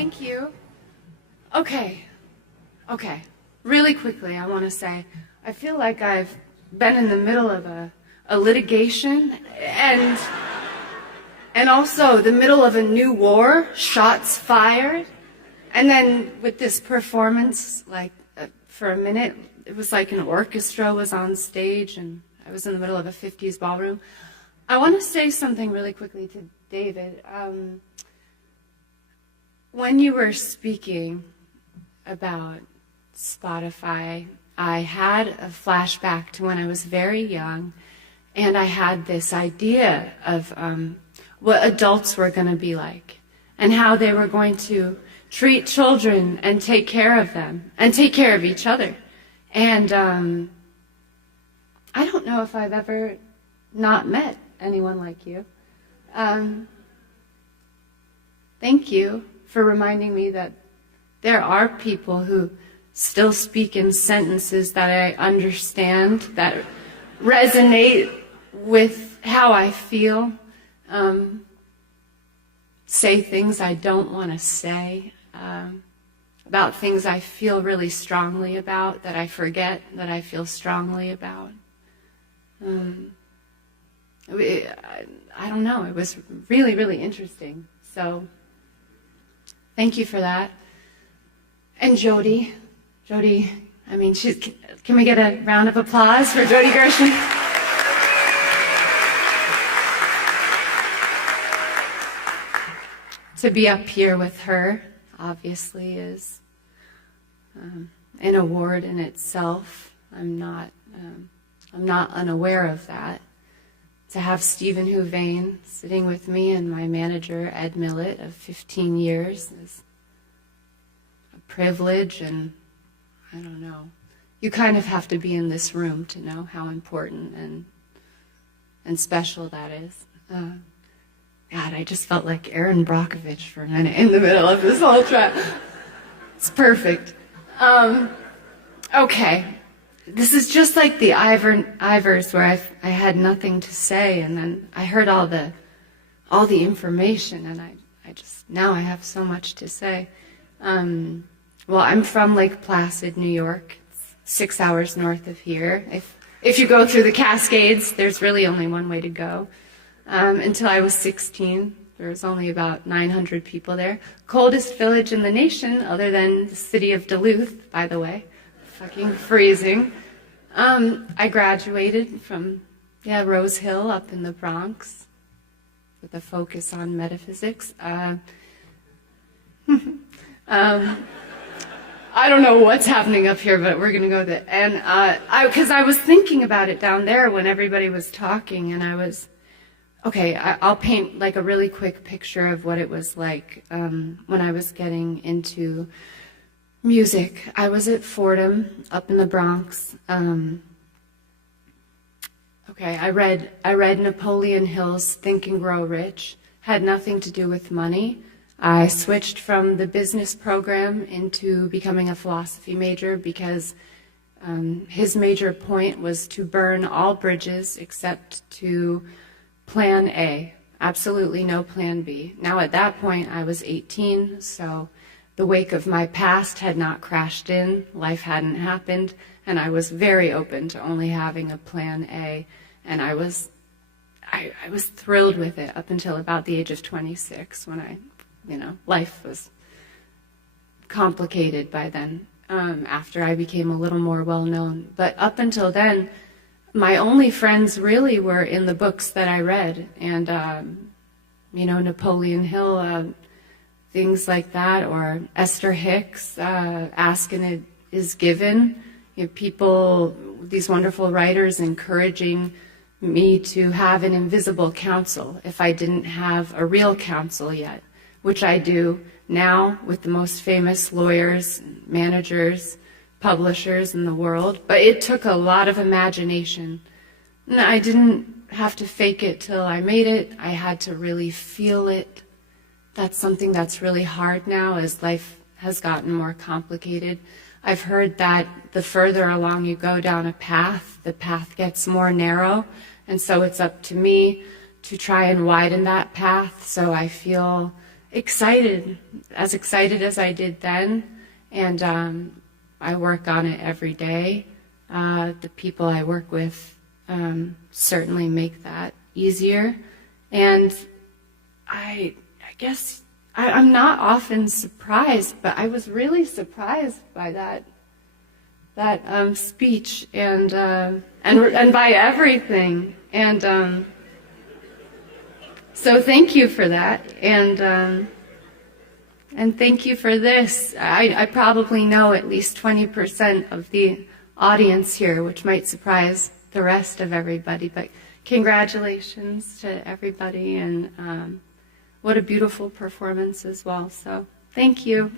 Thank you. Okay. Really quickly, I want to say, I feel like I've been in the middle of a litigation and also the middle of a new war, shots fired. And then with this performance, like for a minute, it was like an orchestra was on stage and I was in the middle of a 50s ballroom. I want to say something really quickly to David. When you were speaking about Spotify, I had a flashback to when I was very young, and I had this idea of what adults were going to be like, and how they were going to treat children and take care of them, and take care of each other. And I don't know if I've ever not met anyone like you. Thank you for reminding me that there are people who still speak in sentences that I understand, that resonate with how I feel, say things I don't want to say, about things I feel really strongly about, that I forget that I feel strongly about. I don't know, it was really, really interesting. So, thank you for that. And Jody, I mean, can we get a round of applause for Jody Gershon? To be up here with her, obviously, is an award in itself. I'm not unaware of that. To have Stephen Huvane sitting with me and my manager, Ed Millett, of 15 years is a privilege, and I don't know. You kind of have to be in this room to know how important and special that is. God, I just felt like Aaron Brockovich for a minute in the middle of this whole track. It's perfect. Okay. This is just like the Ivors, where I had nothing to say, and then I heard all the information, and I just now I have so much to say. Well, I'm from Lake Placid, New York. It's 6 hours north of here. If you go through the Cascades, there's really only one way to go. Until I was 16, there was only about 900 people there. Coldest village in the nation, other than the city of Duluth, by the way. Fucking freezing. I graduated from Rose Hill up in the Bronx with a focus on metaphysics. I don't know what's happening up here, but we're going to go there. And because I was thinking about it down there when everybody was talking, and I was, I'll paint like a really quick picture of what it was like when I was getting into music. I was at Fordham up in the Bronx. I read Napoleon Hill's Think and Grow Rich. Had nothing to do with money. I switched from the business program into becoming a philosophy major because his major point was to burn all bridges except to plan A. Absolutely no plan B. Now at that point I was 18, so the wake of my past had not crashed in, life hadn't happened, and I was very open to only having a plan A, and I was thrilled with it up until about the age of 26 when life was complicated by then, after I became a little more well-known. But up until then, my only friends really were in the books that I read, and, Napoleon Hill, things like that, or Esther Hicks, Ask and It Is Given. People, these wonderful writers encouraging me to have an invisible counsel if I didn't have a real counsel yet, which I do now with the most famous lawyers, managers, publishers in the world. But it took a lot of imagination. And I didn't have to fake it till I made it. I had to really feel it. That's something that's really hard now as life has gotten more complicated. I've heard that the further along you go down a path, the path gets more narrow, and so it's up to me to try and widen that path so I feel excited as I did then, and I work on it every day. The people I work with certainly make that easier, and I guess I'm not often surprised, but I was really surprised by that speech and by everything, and so thank you for that, and thank you for this. I probably know at least 20% of the audience here, which might surprise the rest of everybody, but congratulations to everybody, and what a beautiful performance as well. So thank you.